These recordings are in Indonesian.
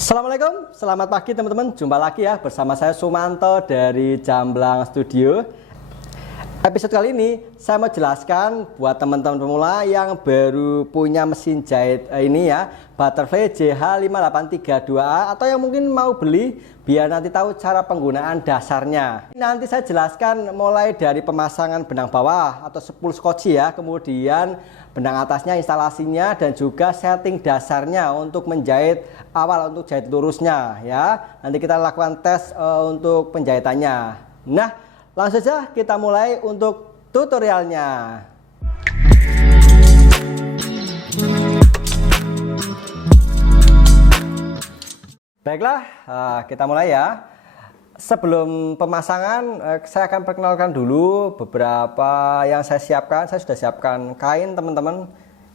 Assalamualaikum, selamat pagi teman-teman. Jumpa lagi ya bersama saya Sumanto dari Jamblang Studio. Episode kali ini saya mau jelaskan buat teman-teman pemula yang baru punya mesin jahit ini ya, Butterfly JH5832A, atau yang mungkin mau beli biar nanti tahu cara penggunaan dasarnya. Nanti saya jelaskan mulai dari pemasangan benang bawah atau spool skoci ya, kemudian benang atasnya, instalasinya, dan juga setting dasarnya untuk menjahit awal, untuk jahit lurusnya ya. Nanti kita lakukan tes untuk penjahitannya. Nah, langsung saja kita mulai untuk tutorialnya. Baiklah, kita mulai ya. Sebelum pemasangan, saya akan perkenalkan dulu beberapa yang saya siapkan. Saya sudah siapkan kain teman-teman.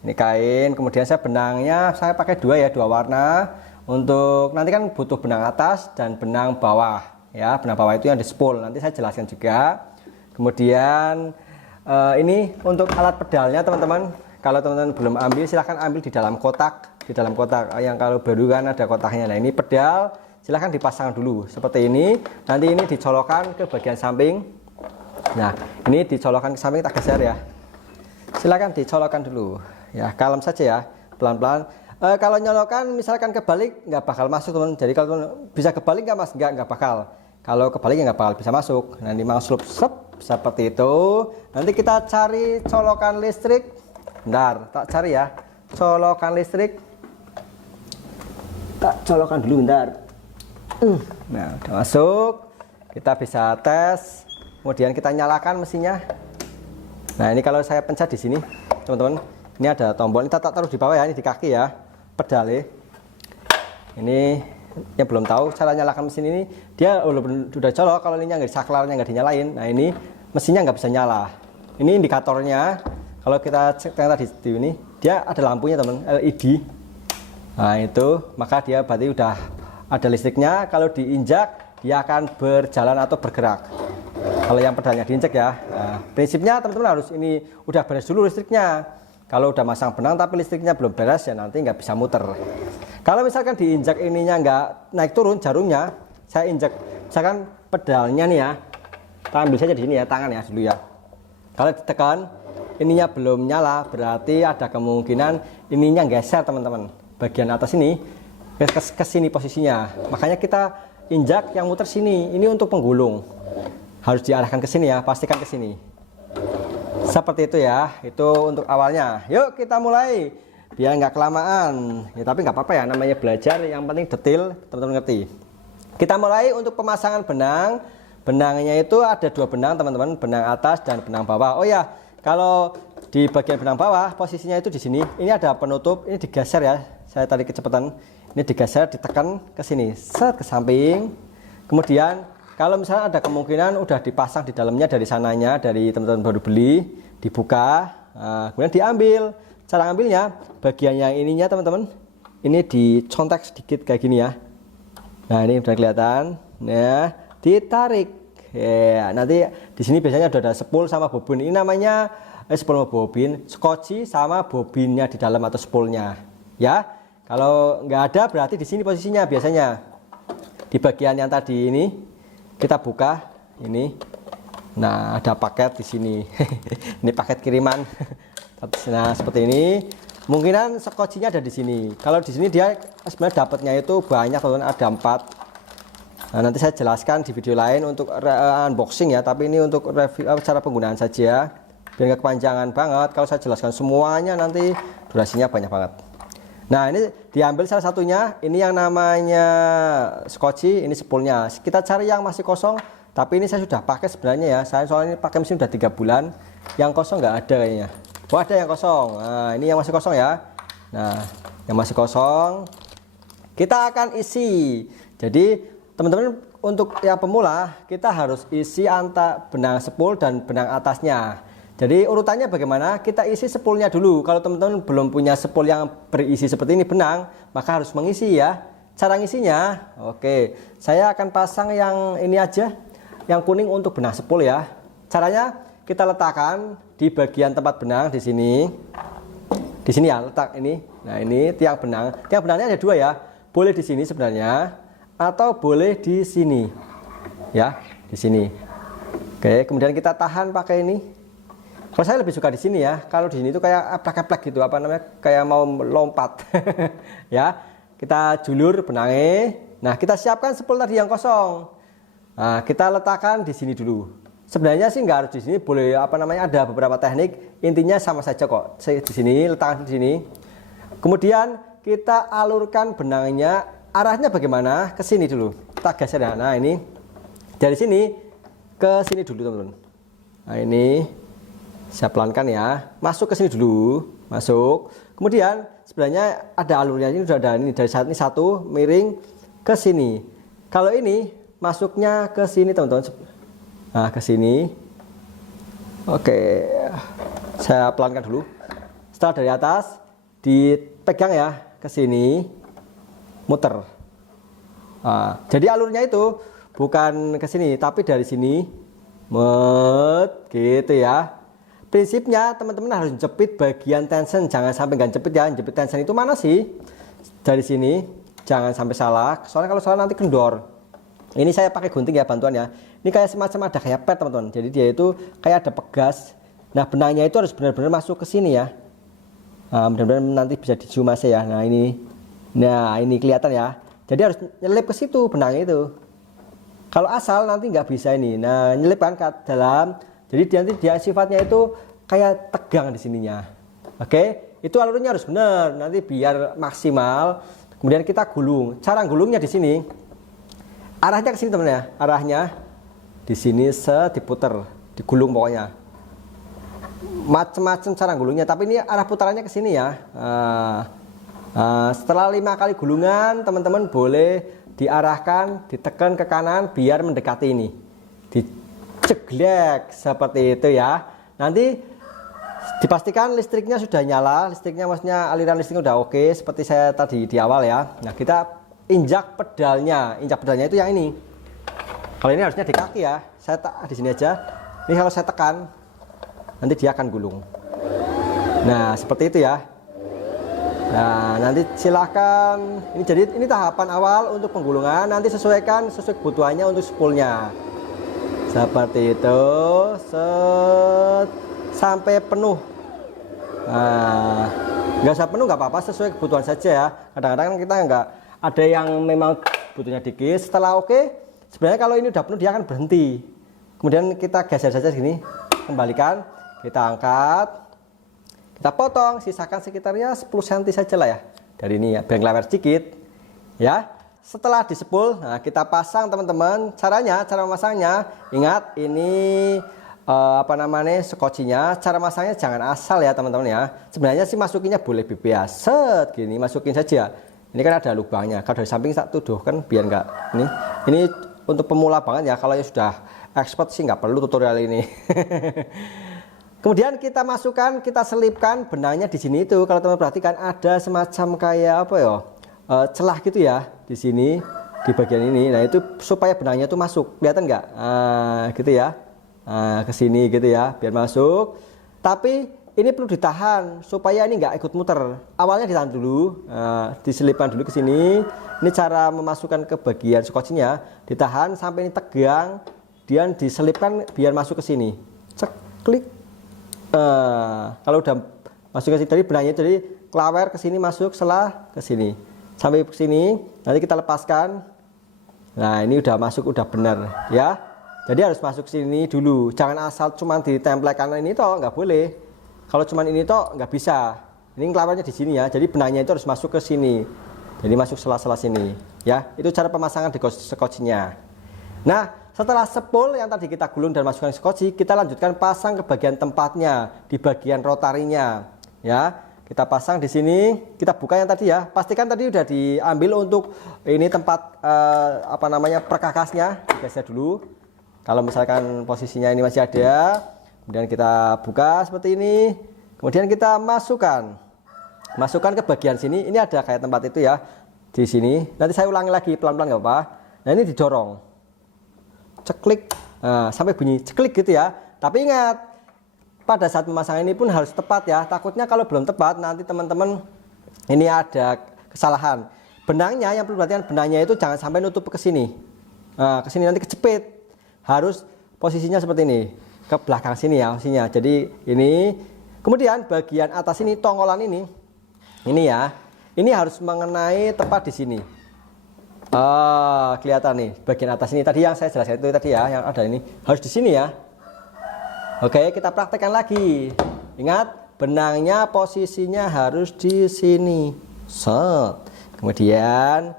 Ini kain, kemudian saya benangnya saya pakai dua warna. Untuk nanti kan butuh benang atas dan benang bawah ya. Benang bawah itu yang di spool, nanti saya jelaskan juga. Kemudian ini untuk alat pedalnya teman-teman. Kalau teman-teman belum ambil, silahkan ambil di dalam kotak. Di dalam kotak yang kalau baru kan ada kotaknya. Nah, ini pedal silahkan dipasang dulu seperti ini. Nanti ini dicolokkan ke bagian samping. Nah, ini dicolokkan ke samping, tak geser ya. Silahkan dicolokkan dulu ya, kalem saja ya, pelan-pelan. Kalau nyolokan misalkan kebalik nggak bakal masuk teman. Jadi kalau bisa kebalik nggak mas, nggak bakal. Kalau kebalik nggak bakal bisa masuk. Nanti masuk seperti itu. Nanti kita cari colokan listrik. Bentar, tak cari ya. Colokan listrik. Tak colokan dulu bentar. Nah, udah masuk. Kita bisa tes. Kemudian kita nyalakan mesinnya. Nah, ini kalau saya pencet di sini, teman-teman. Ini ada tombol. Ini tak taruh di bawah ya, ini di kaki ya. Pedalnya. Ini yang belum tahu cara nyalakan mesin ini, dia udah colok, kalau ini nggak saklarnya nggak dinyalain. Nah, ini mesinnya nggak bisa nyala. Ini indikatornya. Kalau kita cek yang tadi ini, dia ada lampunya teman, LED. Nah, itu maka dia berarti udah ada listriknya. Kalau diinjak dia akan berjalan atau bergerak. Kalau yang pedalnya diinjak ya. Nah, prinsipnya teman-teman harus ini udah beres dulu listriknya. Kalau udah masang benang tapi listriknya belum beres ya nanti nggak bisa muter. Kalau misalkan diinjak ininya nggak naik turun jarumnya, saya injak misalkan pedalnya nih ya, kita ambil saja di sini ya, tangan ya dulu ya. Kalau ditekan ininya belum nyala, berarti ada kemungkinan ininya geser teman-teman. Bagian atas ini ke sini posisinya. Makanya kita injak yang muter sini. Ini untuk penggulung. Harus diarahkan ke sini ya, pastikan ke sini. Seperti itu ya, itu untuk awalnya. Yuk kita mulai, biar nggak kelamaan ya, tapi nggak apa-apa ya, namanya belajar, yang penting detail teman-teman ngerti. Kita mulai untuk pemasangan benang. Benangnya itu ada dua benang teman-teman, benang atas dan benang bawah. Oh ya, kalau di bagian benang bawah posisinya itu di sini, ini ada penutup, ini digeser ya, saya tarik kecepatan, ini digeser, ditekan ke sini, set ke samping. Kemudian kalau misalnya ada kemungkinan udah dipasang di dalamnya dari sananya, dari teman-teman baru beli, dibuka, nah, kemudian diambil. Cara ngambilnya, bagian yang ininya teman-teman, ini dicontek sedikit kayak gini ya. Nah, ini udah kelihatan. Nah, ditarik. Ya, nanti di sini biasanya udah ada spool sama bobin. Ini namanya spool sama bobin, skoci sama bobinnya di dalam atau spoolnya. Ya, kalau nggak ada berarti di sini posisinya biasanya di bagian yang tadi ini. Kita buka ini. Nah, ada paket di sini. Ini paket kiriman. Nah, seperti ini. Mungkinan skocinya ada di sini. Kalau di sini dia sebenarnya dapatnya itu banyak, teman-teman, ada 4. Nah, nanti saya jelaskan di video lain untuk unboxing ya, tapi ini untuk review cara penggunaan saja. Biar nggak kepanjangan banget. Kalau saya jelaskan semuanya nanti durasinya banyak banget. Nah, ini diambil salah satunya, ini yang namanya skoci, ini spoolnya. Kita cari yang masih kosong, tapi ini saya sudah pakai sebenarnya ya. Saya soalnya ini pakai mesin udah 3 bulan, yang kosong nggak ada kayaknya. Oh, ada yang kosong. Nah, ini yang masih kosong ya. Nah, yang masih kosong kita akan isi. Jadi teman-teman, untuk yang pemula kita harus isi antara benang spool dan benang atasnya. Jadi urutannya bagaimana? Kita isi spoolnya dulu. Kalau teman-teman belum punya spool yang berisi seperti ini benang, maka harus mengisi ya. Cara ngisinya, oke, saya akan pasang yang ini aja, yang kuning untuk benang spool ya. Caranya kita letakkan di bagian tempat benang di sini. Di sini ya letak ini. Nah, ini tiang benang. Tiang benangnya ada 2 ya. boleh di sini sebenarnya atau boleh di sini. Ya, di sini. Oke, kemudian kita tahan pakai ini. Kalau saya lebih suka di sini ya. Kalau di sini itu kayak aplek-aplek gitu, apa namanya? Kayak mau lompat. Ya. Kita julur benangnya. Nah, kita siapkan spool tadi yang kosong. Nah, kita letakkan di sini dulu. Sebenarnya sih nggak harus di sini, boleh apa namanya, ada beberapa teknik. Intinya sama saja kok. Saya di sini, letakkan di sini. Kemudian kita alurkan benangnya. Arahnya bagaimana? Ke sini dulu. Kita geser ya. Nah, ini dari sini ke sini dulu, teman-teman. Nah, ini saya pelankan ya. Masuk ke sini dulu. Masuk. Kemudian sebenarnya ada alurnya, ini sudah ada, ini dari saat ini satu miring ke sini. Kalau ini masuknya ke sini, teman-teman. Nah, ke sini. Oke, saya pelankan dulu. Setelah dari atas dipegang ya ke sini, muter. Nah, jadi alurnya itu bukan ke sini, tapi dari sini, gitu ya. Prinsipnya teman-teman harus jepit bagian tension, jangan sampai nggak jepit ya. Jepit tension itu mana sih? Dari sini, jangan sampai salah. Soalnya kalau salah nanti kendor. Ini saya pakai gunting ya, bantuan ya. Ini kayak semacam ada kayak pet, teman-teman. Jadi dia itu kayak ada pegas. Nah, benangnya itu harus benar-benar masuk ke sini ya. Nah, benar-benar nanti bisa di zoom aja ya. Nah, ini kelihatan ya. Jadi harus nyelip ke situ benangnya itu. Kalau asal nanti nggak bisa ini. Nah, nyelip kan ke dalam. Jadi nanti dia sifatnya itu kayak tegang di sininya. Oke, itu alurnya harus benar. Nanti biar maksimal. Kemudian kita gulung. Cara gulungnya di sini. Arahnya ke sini, teman ya. Arahnya di sini diputer, digulung pokoknya. Macam-macam cara gulungnya. Tapi ini arah putarannya ke sini ya. Setelah 5 kali gulungan, teman-teman boleh diarahkan, ditekan ke kanan biar mendekati ini. Ceglek seperti itu ya. Nanti dipastikan listriknya sudah nyala, listriknya maksudnya aliran listriknya udah oke seperti saya tadi di awal ya. Nah, kita injak pedalnya itu yang ini. Kalau ini harusnya di kaki ya. Saya di sini aja. Ini kalau saya tekan nanti dia akan gulung. Nah, seperti itu ya. Nah, nanti silahkan ini tahapan awal untuk penggulungan. Nanti sesuai kebutuhannya untuk spoolnya. Seperti itu, sampai penuh. Nah, nggak usah penuh nggak apa-apa, sesuai kebutuhan saja ya. Kadang-kadang kita nggak ada yang memang butuhnya dikit. Setelah oke, sebenarnya kalau ini udah penuh dia akan berhenti. Kemudian kita geser saja sini, kembalikan, kita angkat, kita potong, sisakan sekitar ya 10 cm saja lah ya. Dari ini ya, biar lebar sedikit, ya. Setelah disepul, nah kita pasang teman-teman. Cara memasangnya, ingat ini skocinya. Cara masangnya jangan asal ya teman-teman ya. Sebenarnya sih masukinnya boleh BBA, gini masukin saja. Ini kan ada lubangnya. Kalau dari samping tak tuduhkan biar enggak. Ini untuk pemula banget ya. Kalau yang sudah expert sih nggak perlu tutorial ini. Kemudian kita masukkan, kita selipkan benangnya di sini itu. Kalau teman perhatikan ada semacam kayak apa ya? Celah gitu ya di sini di bagian ini. Nah, itu supaya benangnya itu masuk, kelihatan nggak? Gitu ya. Ke sini gitu ya, biar masuk. Tapi ini perlu ditahan supaya ini nggak ikut muter. Awalnya ditahan dulu, diselipkan dulu ke sini. Ini cara memasukkan ke bagian skocinya, ditahan sampai ini tegang, dan diselipkan biar masuk ke sini. Cek, klik. Kalau udah masuk ke sini tadi benangnya, jadi klawer ke sini masuk, selah ke sini. Sampai ke sini, nanti kita lepaskan. Nah, ini udah masuk, udah benar ya. Jadi harus masuk sini dulu. Jangan asal cuman ditempel kanan ini toh, nggak boleh. Kalau cuman ini toh nggak bisa. Ini klawernya di sini ya. Jadi benangnya itu harus masuk ke sini. Jadi masuk sela-sela sini ya. Itu cara pemasangan di skocinya. Nah, setelah spool yang tadi kita gulung dan masukkan skoci, kita lanjutkan pasang ke bagian tempatnya di bagian rotarinya ya. Kita pasang di sini, kita buka yang tadi ya. Pastikan tadi udah diambil untuk ini tempat perkakasnya, digeser dulu. Kalau misalkan posisinya ini masih ada, kemudian kita buka seperti ini. Kemudian kita masukkan ke bagian sini. Ini ada kayak tempat itu ya di sini. Nanti saya ulangi lagi pelan-pelan nggak apa. Nah, ini didorong, ceklik, sampai bunyi ceklik gitu ya. Tapi ingat, pada saat pemasangan ini pun harus tepat ya. Takutnya kalau belum tepat nanti teman-teman ini ada kesalahan. benangnya yang perlu perhatikan, benangnya itu jangan sampai nutup ke sini. Nah, ke sini nanti kejepit. Harus posisinya seperti ini, ke belakang sini ya posisinya. Jadi ini, kemudian bagian atas ini, tongkolan ini ya, ini harus mengenai tepat di sini. Kelihatan nih bagian atas ini tadi yang saya jelaskan itu tadi ya, yang ada ini harus di sini ya. Oke, kita praktekkan lagi. Ingat, benangnya posisinya harus di sini. Set. Kemudian,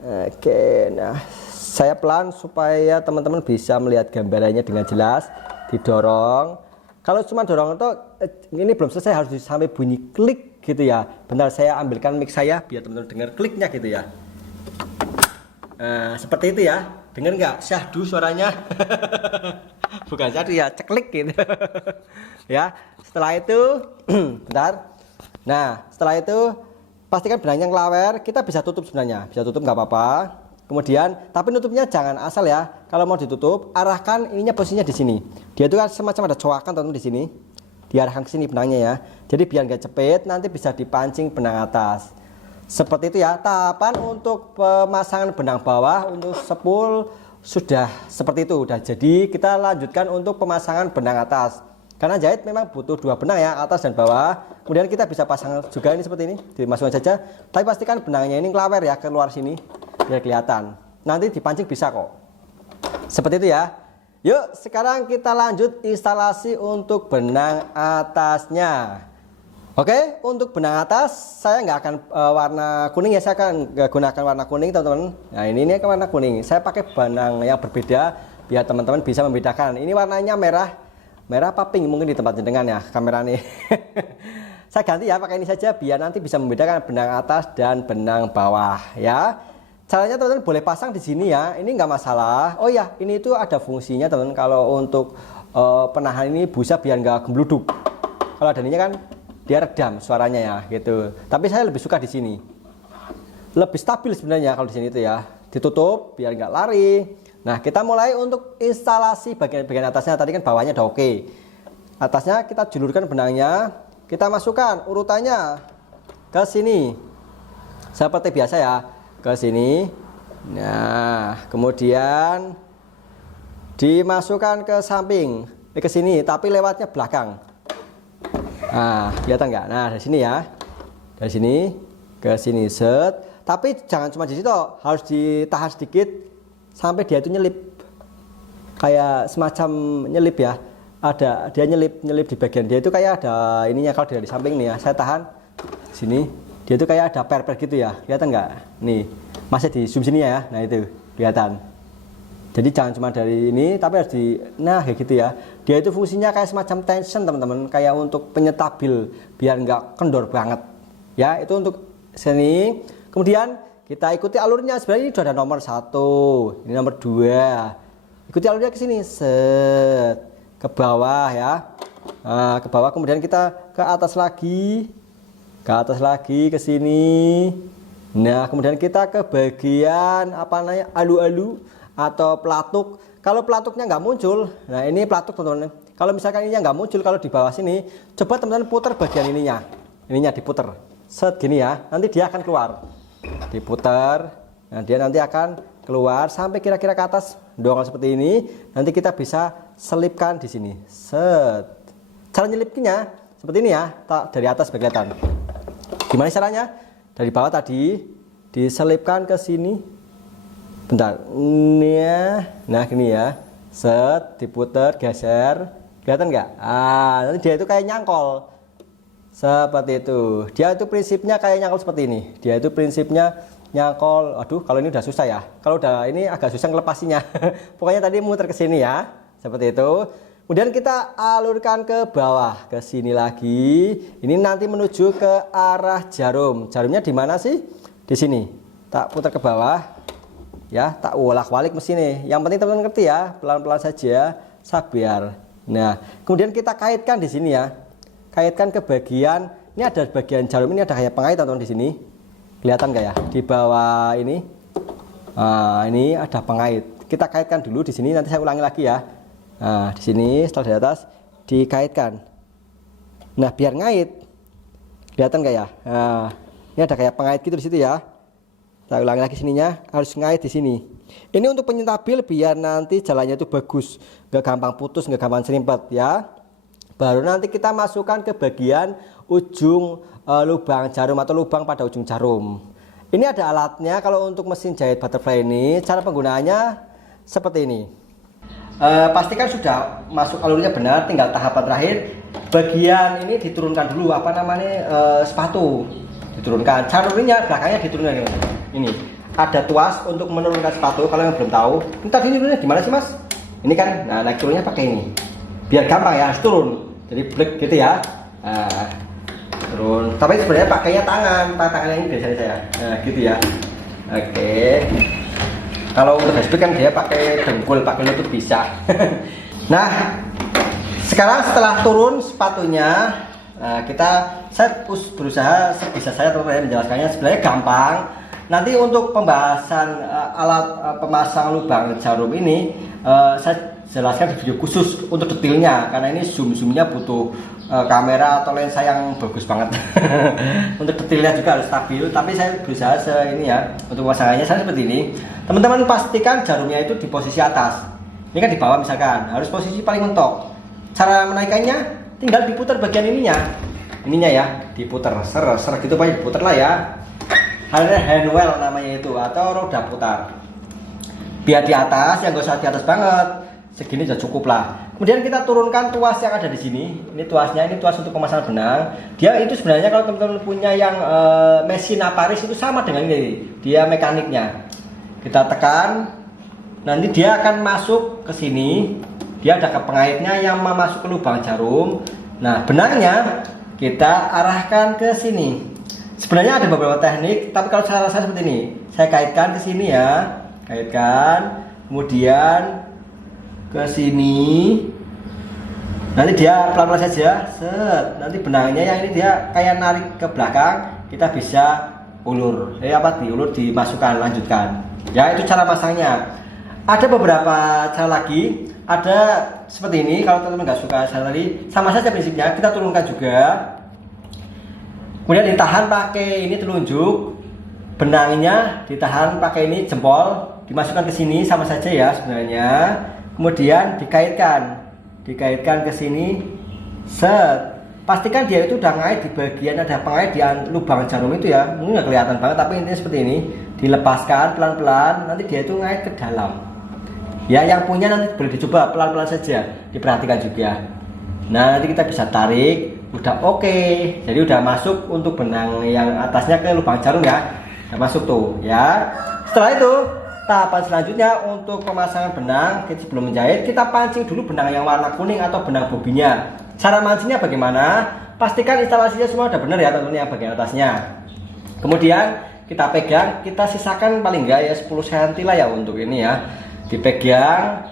oke, nah saya pelan supaya teman-teman bisa melihat gambarannya dengan jelas. Didorong. Kalau cuma dorong itu ini belum selesai, harus sampai bunyi klik gitu ya. Bentar, saya ambilkan mic saya biar teman-teman dengar kliknya gitu ya. Seperti itu ya. Dengar nggak? Syahdu suaranya. Bukan syahdu ya, ceklik gitu. Ya, setelah itu bentar. Nah, setelah itu pastikan benangnya ngelawer. Kita bisa tutup sebenarnya, bisa tutup nggak apa-apa. Kemudian, tapi nutupnya jangan asal ya. Kalau mau ditutup, arahkan ininya posisinya di sini. Dia itu kan semacam ada coakan teman-teman di sini. Diarahkan ke sini benangnya ya. Jadi biar nggak cepet, nanti bisa dipancing benang atas. Seperti itu ya. Tahapan untuk pemasangan benang bawah untuk spool sudah seperti itu. Udah jadi, kita lanjutkan untuk pemasangan benang atas. Karena jahit memang butuh dua benang ya, atas dan bawah. Kemudian kita bisa pasang juga ini seperti ini, dimasukkan saja. Tapi pastikan benangnya ini ngelawer ya, keluar sini biar kelihatan. Nanti dipancing bisa kok. Seperti itu ya. Yuk, sekarang kita lanjut instalasi untuk benang atasnya. Oke, untuk benang atas saya nggak akan warna kuning ya, saya akan gunakan warna kuning teman-teman. Nah ini warna kuning. Saya pakai benang yang berbeda biar teman-teman bisa membedakan. Ini warnanya merah apa pink mungkin di tempat jenengan ya kamera nih. Saya ganti ya, pakai ini saja biar nanti bisa membedakan benang atas dan benang bawah ya. Caranya teman-teman boleh pasang di sini ya, ini nggak masalah. Oh ya, ini itu ada fungsinya teman-teman. Kalau untuk penahan ini busa biar nggak gembluduk. Kalau ada ininya kan dia redam suaranya ya gitu. Tapi saya lebih suka di sini. Lebih stabil sebenarnya kalau di sini itu ya. Ditutup biar nggak lari. Nah, kita mulai untuk instalasi bagian atasnya. Tadi kan bawahnya udah oke. Atasnya kita julurkan benangnya. Kita masukkan urutannya ke sini. Seperti biasa ya. Ke sini. Nah, kemudian dimasukkan ke samping, ke sini, tapi lewatnya belakang. Nah, kelihatan nggak? Nah, dari sini ya, dari sini ke sini set. Tapi jangan cuma di situ, harus ditahan sedikit sampai dia itu nyelip, kayak semacam nyelip ya. Ada dia nyelip di bagian dia itu kayak ada ininya. Kalau dari samping nih ya, saya tahan sini. Dia itu kayak ada per gitu ya, kelihatan nggak? Nih, masih di zoom sini ya, nah itu kelihatan. Jadi jangan cuma dari ini, tapi harus nah kayak gitu ya. Dia itu fungsinya kayak semacam tension teman-teman, kayak untuk penyetabil, biar nggak kendor banget. Ya, itu untuk sini. Kemudian kita ikuti alurnya, sebenarnya ini sudah ada nomor 1, ini nomor 2. Ikuti alurnya ke sini, set, ke bawah ya. Nah, ke bawah, kemudian kita ke atas lagi. Ke atas lagi, ke sini. Nah, kemudian kita ke bagian apa namanya, alu-alu atau pelatuk. Kalau pelatuknya nggak muncul, nah ini pelatuk teman-teman. Kalau misalkan ininya nggak muncul, kalau di bawah sini, coba teman-teman putar bagian ininya diputar. Set gini ya, nanti dia akan keluar. Diputar, nah dia nanti akan keluar sampai kira-kira ke atas. Dorong seperti ini, nanti kita bisa selipkan di sini. Set. Cara nyelipnya seperti ini ya, dari atas kelihatan. Gimana caranya? Dari bawah tadi diselipkan ke sini. Bentar. Nah, gini ya. Set, diputer, geser. Kelihatan nggak? Nanti dia itu kayak nyangkol. Seperti itu. Dia itu prinsipnya kayak nyangkol seperti ini. Dia itu prinsipnya nyangkol. Aduh, kalau ini udah susah ya. Kalau udah ini agak susah ngelepasinya. Pokoknya tadi muter ke sini ya. Seperti itu. Kemudian kita alurkan ke bawah, ke sini lagi. Ini nanti menuju ke arah jarum. Jarumnya di mana sih? Di sini. Tak putar ke bawah. Ya, tak wolak-walik mesin. Yang penting teman-teman ngerti ya, pelan-pelan saja, sabar. Nah, kemudian kita kaitkan di sini ya. Kaitkan ke bagian, ini ada bagian jarum ini ada kayak pengait teman-teman di sini. Kelihatan nggak ya? Di bawah ini. Nah, ini ada pengait. Kita kaitkan dulu di sini, nanti saya ulangi lagi ya. Nah, di sini setelah di atas dikaitkan. Nah, biar ngait. Kelihatan nggak ya? Nah, ini ada kayak pengait gitu di situ ya. Saya ulangi lagi sininya, harus ngait di sini. Ini untuk penyetabil biar nanti jalannya itu bagus, nggak gampang putus, nggak gampang serimpet ya. Baru nanti kita masukkan ke bagian ujung lubang jarum atau lubang pada ujung jarum. Ini ada alatnya. Kalau untuk mesin jahit butterfly ini, cara penggunaannya seperti ini. Pastikan sudah masuk alurnya benar, tinggal tahapan terakhir. Bagian ini diturunkan dulu, sepatu diturunkan. Jalurnya belakangnya diturunkan ini. Ada tuas untuk menurunkan sepatu. Kalau yang belum tahu, ini tadi turunnya gimana sih mas? Ini kan, nah naik turunnya pakai ini. Biar gampang ya, harus turun. Jadi blek gitu ya. Nah, turun. Tapi sebenarnya pakainya tangan ini biasanya saya. Nah gitu ya. Oke. Kalau untuk high kan dia pakai dengkul, pakai lutut bisa. Nah, sekarang setelah turun sepatunya, saya berusaha sebisa saya teman-teman menjelaskannya. Sebenarnya gampang. Nanti untuk pembahasan alat pemasang lubang jarum ini, saya jelaskan di video khusus untuk detailnya. Karena ini zoomnya butuh kamera atau lensa yang bagus banget. Untuk detailnya juga harus stabil. Tapi saya berusaha ini ya. Untuk pemasangannya saya seperti ini. Teman-teman pastikan jarumnya itu di posisi atas. Ini kan di bawah misalkan, harus posisi paling mentok. Cara menaikkannya tinggal diputar bagian ininya ya, diputar ser gitu Pak, diputar lah ya. Handwheel namanya itu, atau roda putar. Biar di atas, yang gak usah di atas banget. Segini sudah cukup lah. Kemudian kita turunkan tuas yang ada di sini. Ini tuasnya, ini tuas untuk pemasangan benang. Dia itu sebenarnya kalau teman-teman punya yang mesin aparis itu sama dengan ini. Dia mekaniknya. Kita tekan, nanti dia akan masuk ke sini. Dia ada ke pengaitnya yang mau masuk ke lubang jarum. Nah, benangnya kita arahkan ke sini. Sebenarnya ada beberapa teknik, tapi kalau cara saya seperti ini. Saya kaitkan ke sini ya. Kaitkan, kemudian ke sini. Nanti dia pelan-pelan saja. Set. Nanti benangnya yang ini dia kayak narik ke belakang. Kita bisa ulur. Diulur, dimasukkan, lanjutkan. Ya, itu cara masangnya. Ada beberapa cara lagi. Ada seperti ini. Kalau teman-teman nggak suka cara tadi, sama saja prinsipnya. Kita turunkan juga. Kemudian ditahan pakai ini telunjuk. Benangnya ditahan pakai ini jempol. Dimasukkan ke sini sama saja ya sebenarnya. Kemudian dikaitkan ke sini. Set. Pastikan dia itu udah ngait di bagian ada pengait di lubang jarum itu ya. Ini nggak kelihatan banget, tapi intinya seperti ini. Dilepaskan pelan-pelan, nanti dia itu ngait ke dalam. Ya, yang punya nanti boleh dicoba pelan-pelan saja, diperhatikan juga. Nah, nanti kita bisa tarik, udah oke. Jadi udah masuk untuk benang yang atasnya ke lubang jarum ya. Udah masuk tuh ya. Setelah itu, tahapan selanjutnya untuk pemasangan benang, sebelum menjahit kita pancing dulu benang yang warna kuning atau benang bobinnya. Cara mancingnya bagaimana? Pastikan instalasinya semua udah benar ya tentunya bagian atasnya. Kemudian kita pegang, kita sisakan paling enggak ya 10 cm lah ya untuk ini ya. Dipegang,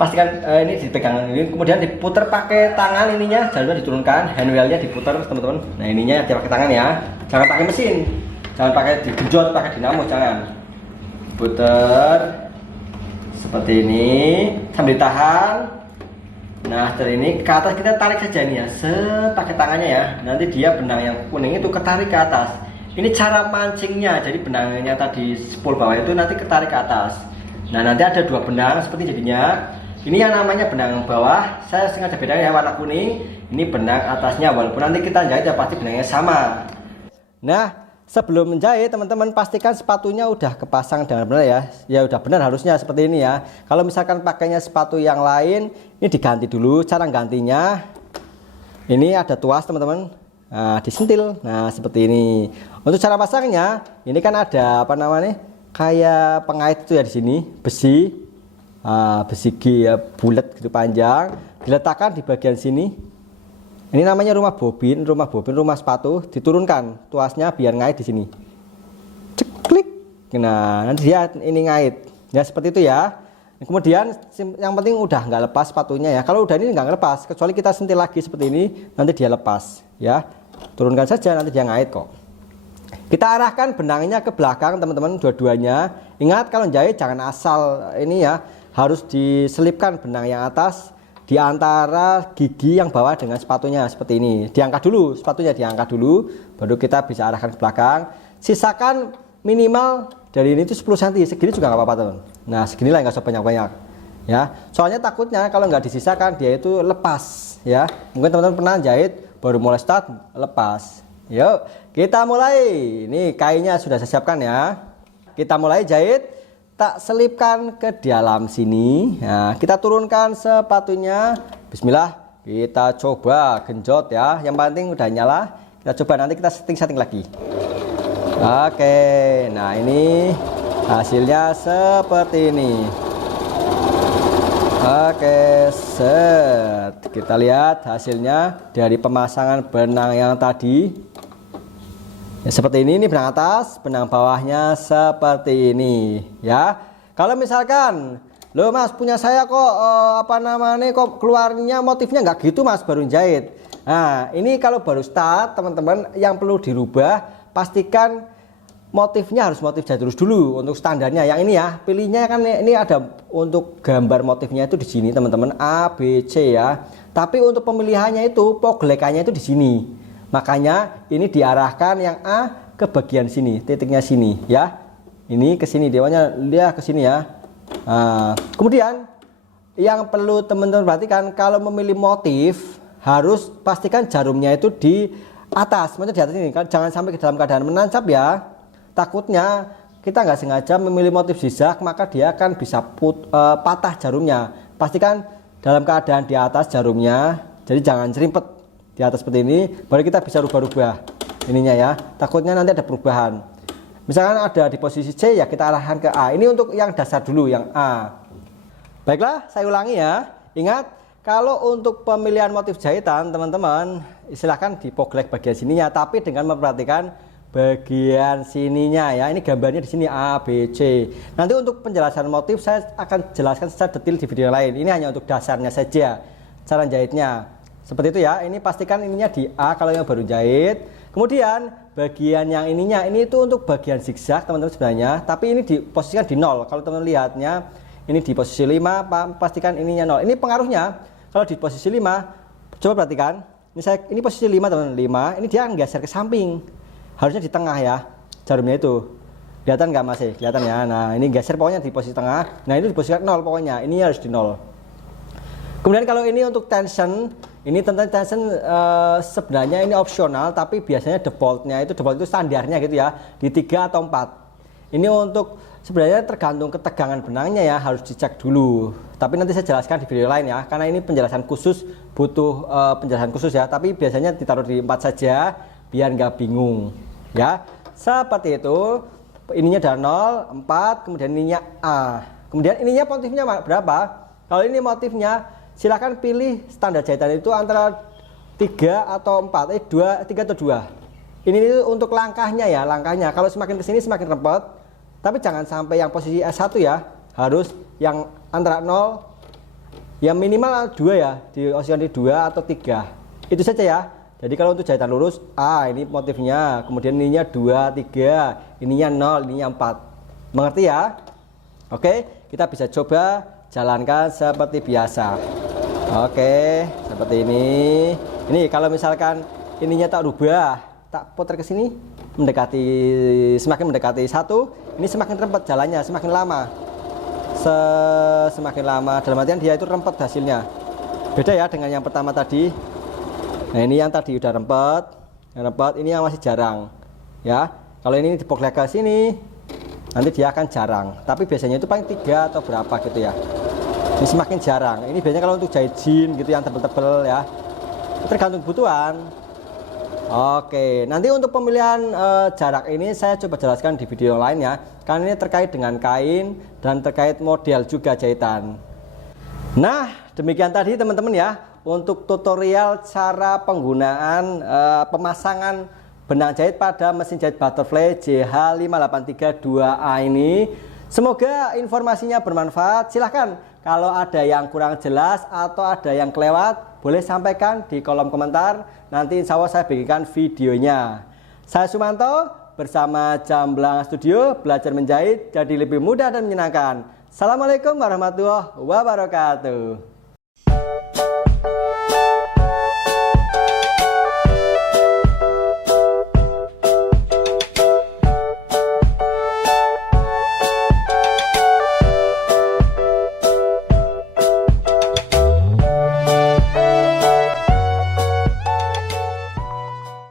pastikan ini dipegang ini, kemudian diputar pakai tangan ininya, jalurnya diturunkan, handwheelnya diputar teman-teman. Nah ininya pakai tangan ya, jangan pakai mesin, jangan pakai digenjot, pakai dinamo, jangan. Putar seperti ini sambil ditahan. Nah setelah ini ke atas kita tarik saja ini ya, pakai tangannya ya. Nanti dia benang yang kuning itu ketarik ke atas. Ini cara mancingnya. Jadi benangnya tadi spool bawah itu nanti ketarik ke atas. Nah nanti ada dua benang seperti jadinya. Ini yang namanya benang bawah. Saya sengaja bedain ya warna kuning. Ini benang atasnya. Walaupun nanti kita jahit ya pasti benangnya sama. Nah sebelum menjahit teman-teman pastikan sepatunya udah kepasang dengan benar ya. Ya udah benar harusnya seperti ini ya. Kalau misalkan pakainya sepatu yang lain, ini diganti dulu. Cara gantinya ini ada tuas teman-teman. Nah, disentil. Nah, seperti ini. Untuk cara pasangnya, ini kan ada kayak pengait itu ya di sini, besi. Besi G ya, bulat gitu panjang, diletakkan di bagian sini. Ini namanya rumah bobin, rumah sepatu, diturunkan tuasnya biar ngait di sini. Cek, klik. Nah, nanti dia ini ngait. Ya seperti itu ya. Kemudian yang penting udah nggak lepas sepatunya ya. Kalau udah ini nggak lepas, kecuali kita sentil lagi seperti ini, nanti dia lepas ya. Turunkan saja nanti dia ngait kok. Kita arahkan benangnya ke belakang teman-teman dua-duanya. Ingat kalau jahit jangan asal ini ya, harus diselipkan benang yang atas di antara gigi yang bawah dengan sepatunya seperti ini. Diangkat dulu sepatunya, diangkat dulu, baru kita bisa arahkan ke belakang. Sisakan minimal dari ini itu 10 cm, segini juga nggak apa-apa teman. Nah segini lah, nggak usah banyak-banyak ya, soalnya takutnya kalau nggak disisakan dia itu lepas ya. Mungkin teman-teman pernah jahit baru mulai start lepas. Yuk kita mulai. Ini kainnya sudah saya siapkan ya, kita mulai jahit. Tak selipkan ke dalam sini. Nah kita turunkan sepatunya. Bismillah, kita coba genjot ya, yang penting udah nyala. Kita coba, nanti kita setting lagi. Oke, nah ini hasilnya seperti ini. Oke, set. Kita lihat hasilnya dari pemasangan benang yang tadi. Ya, seperti ini benang atas, benang bawahnya seperti ini ya. Kalau misalkan, loh mas punya saya kok kok keluarnya motifnya nggak gitu mas, baru jahit. Nah ini kalau baru start teman-teman, yang perlu dirubah, pastikan motifnya harus motif jahit dulu untuk standarnya. Yang ini ya, pilihnya kan ini ada untuk gambar motifnya itu di sini teman-teman, A, B, C ya. Tapi untuk pemilihannya itu poglekannya itu di sini. Makanya ini diarahkan yang A ke bagian sini, titiknya sini ya. Ini ke sini, dewannya dia ke sini ya. Nah, kemudian yang perlu teman-teman perhatikan, kalau memilih motif harus pastikan jarumnya itu di atas, maksudnya di atas ini kan, jangan sampai ke dalam keadaan menancap ya. Takutnya kita nggak sengaja memilih motif zigzag, maka dia akan bisa patah jarumnya. Pastikan dalam keadaan di atas jarumnya, jadi jangan serimpet di atas seperti ini, baru kita bisa rubah-rubah ininya ya. Takutnya nanti ada perubahan. Misalkan ada di posisi C ya, kita arahkan ke A. Ini untuk yang dasar dulu, yang A. Baiklah, saya ulangi ya. Ingat, kalau untuk pemilihan motif jahitan teman-teman, silahkan dipoglek bagian sininya, tapi dengan memperhatikan bagian sininya ya. Ini gambarnya di sini A, B, C. Nanti untuk penjelasan motif saya akan jelaskan secara detail di video lain. Ini hanya untuk dasarnya saja, cara jahitnya. Seperti itu ya. Ini pastikan ininya di A kalau yang baru jahit. Kemudian bagian yang ininya, ini itu untuk bagian zigzag teman-teman sebenarnya, tapi ini diposisikan di 0. Kalau teman-teman lihatnya ini di posisi 5, pastikan ininya 0. Ini pengaruhnya kalau di posisi 5, coba perhatikan. Ini posisi 5 teman-teman, 5. Ini dia geser ke samping. Harusnya di tengah ya, jarumnya itu. Kelihatan nggak masih? Kelihatan ya. Nah ini geser pokoknya di posisi tengah. Nah ini di posisi 0 pokoknya. Ini harus di 0. Kemudian kalau ini untuk tension, ini tentang tension sebenarnya ini opsional, tapi biasanya default itu standarnya gitu ya, di 3 atau 4. Ini untuk sebenarnya tergantung ketegangan benangnya ya, harus dicek dulu. Tapi nanti saya jelaskan di video lain ya, karena ini penjelasan khusus, butuh penjelasan khusus ya. Tapi biasanya ditaruh di 4 saja, biar nggak bingung ya. Seperti itu. Ininya dari 0, 4, kemudian ininya A. Kemudian ininya motifnya berapa? Kalau ini motifnya, silakan pilih standar jahitan itu antara 3 atau 4, 3 atau 2. Ini untuk langkahnya ya, langkahnya. Kalau semakin kesini semakin repot, tapi jangan sampai yang posisi S1 ya, harus yang antara 0, yang minimal 2 ya, di oscillasi 2 atau 3. Itu saja ya. Jadi kalau untuk jahitan lurus, ini motifnya, kemudian ininya 2, 3, ininya 0, ininya 4. Mengerti ya? Oke, kita bisa coba jalankan seperti biasa. Oke, seperti ini. Ini kalau misalkan ininya tak rubah, tak putar ke sini, semakin mendekati 1, ini semakin rempet jalannya, semakin lama. Semakin lama, dalam artian dia itu rempet hasilnya. Beda ya dengan yang pertama tadi. Nah ini yang tadi udah rempet, ini yang masih jarang. Ya, kalau ini dipoglek ke sini, nanti dia akan jarang. Tapi biasanya itu paling 3 atau berapa gitu ya. Ini semakin jarang. Ini biasanya kalau untuk jahit jean gitu yang tebel-tebel ya, tergantung kebutuhan. Oke, nanti untuk pemilihan jarak ini saya coba jelaskan di video lain ya, karena ini terkait dengan kain dan terkait model juga jahitan. Nah demikian tadi teman-teman ya, untuk tutorial cara penggunaan pemasangan benang jahit pada mesin jahit Butterfly JH5832A ini. Semoga informasinya bermanfaat. Silahkan kalau ada yang kurang jelas atau ada yang kelewat, boleh sampaikan di kolom komentar. Nanti insya Allah saya bikinkan videonya. Saya Sumanto bersama Jamblang Studio, belajar menjahit jadi lebih mudah dan menyenangkan. Assalamualaikum warahmatullahi wabarakatuh.